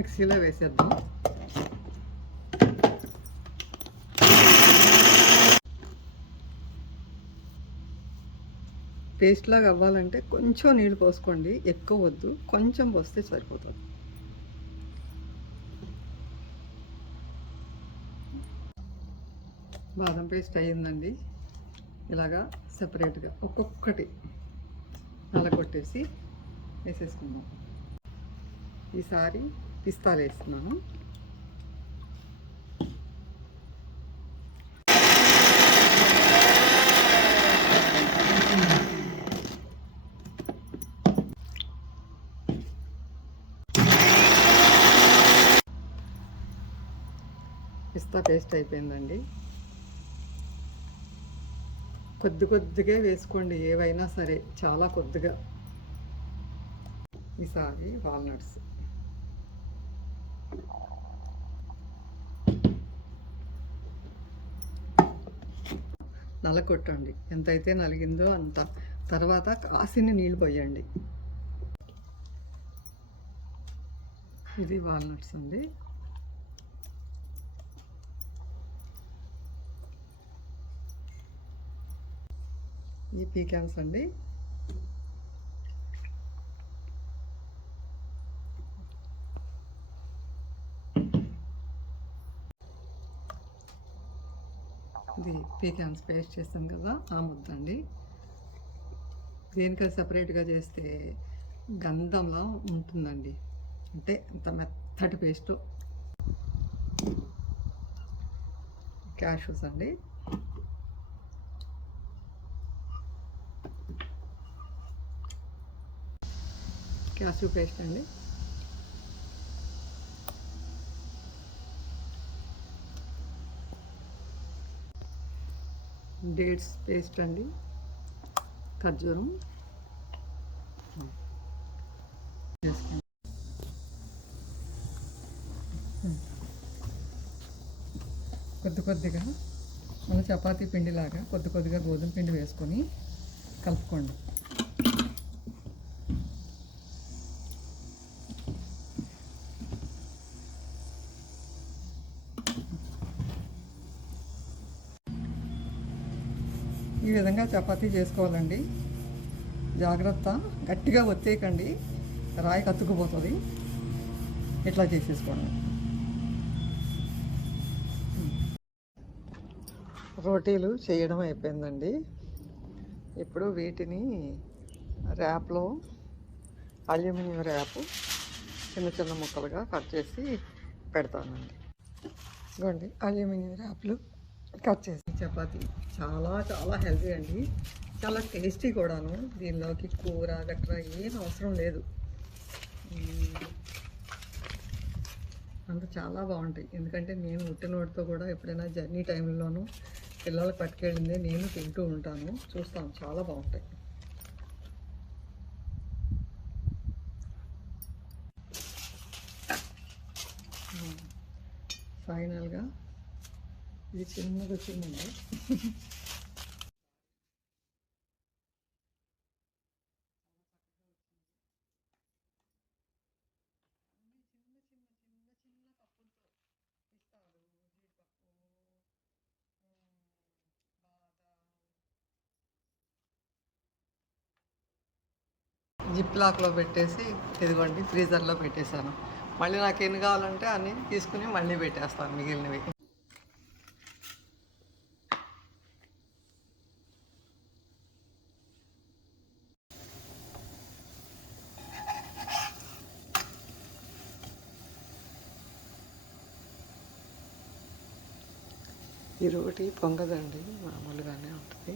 మిక్సీలో వేసేద్దాం. పేస్ట్ లాగా అవ్వాలంటే కొంచెం నీళ్ళు పోసుకోండి, ఎక్కువ వద్దు, కొంచెం పోస్తే సరిపోతుంది. బాదం పేస్ట్ అయ్యిందండి. ఇలాగా సెపరేట్గా ఒక్కొక్కటి నలగొట్టేసి వేసేసుకుందాం. ఈసారి పిస్తాలు వేస్తున్నాను. పిస్తా పేస్ట్ అయిపోయిందండి. కొద్దిగా వేసుకోండి, ఏవైనా సరే చాలా కొద్దిగా. ఈసారి వాల్నట్స్ నలగొట్టండి, ఎంతైతే నలిగిందో అంత. తర్వాత కాసిన నీళ్ళు పోయండి. ఇది వాల్నట్స్ అండి. ఈ పీకాన్స్ అండి. ఇది పీకాన్స్ పేస్ట్ చేస్తాం కదా, ఆ ముద్ద అండి. దేనికది సపరేట్గా చేస్తే గంధంలా ఉంటుందండి, అంటే ఇంత మెత్తటి పేస్ట్. క్యాషూస్ అండి. క్యాషూ పేస్ట్ అండి. డేట్స్ పేస్ట్ అండి. ఖర్జూరం వేసుకోండి. కొద్దిగా మన చపాతీ పిండిలాగా కొద్దిగా గోధుమ పిండి వేసుకొని కలుపుకోండి. ఈ విధంగా చపాతీ చేసుకోవాలండి. జాగ్రత్త, గట్టిగా ఒత్తేయకండి, రాయి కత్తుకుపోతుంది. ఇట్లా చేసేసుకోండి. రోటీలు చేయడం అయిపోయిందండి. ఇప్పుడు వీటిని ర్యాప్లో, అల్యూమినియం ర్యాప్ చిన్న ముక్కలుగా కట్ చేసి పెడతానండి. ఇదిగోండి అల్యూమినియం ర్యాప్లు కట్ చేసి. చపాతీ చాలా హెల్తీ అండి, చాలా టేస్టీ కూడాను. దీనిలోకి కూర గట్రా ఏం అవసరం లేదు, అంత చాలా బాగుంటాయి. ఎందుకంటే నేను ఉట్టినోటితో కూడా ఎప్పుడైనా జర్నీ టైంలోనూ పిల్లలకు పట్టుకెళ్ళిందే నేను తింటూ ఉంటాను, చూస్తాను, చాలా బాగుంటాయి. ఫైనల్గా ఇది చిన్నగా వచ్చిందండి. జిప్ లాక్లో పెట్టేసి ఇదిగోండి ఫ్రీజర్లో పెట్టేశాను. మళ్ళీ నాకు ఎన్ని కావాలంటే అన్నీ తీసుకుని మళ్ళీ పెట్టేస్తాను మిగిలినవి. ఈ రోటి పొంగదండి, మామూలుగానే ఉంటుంది.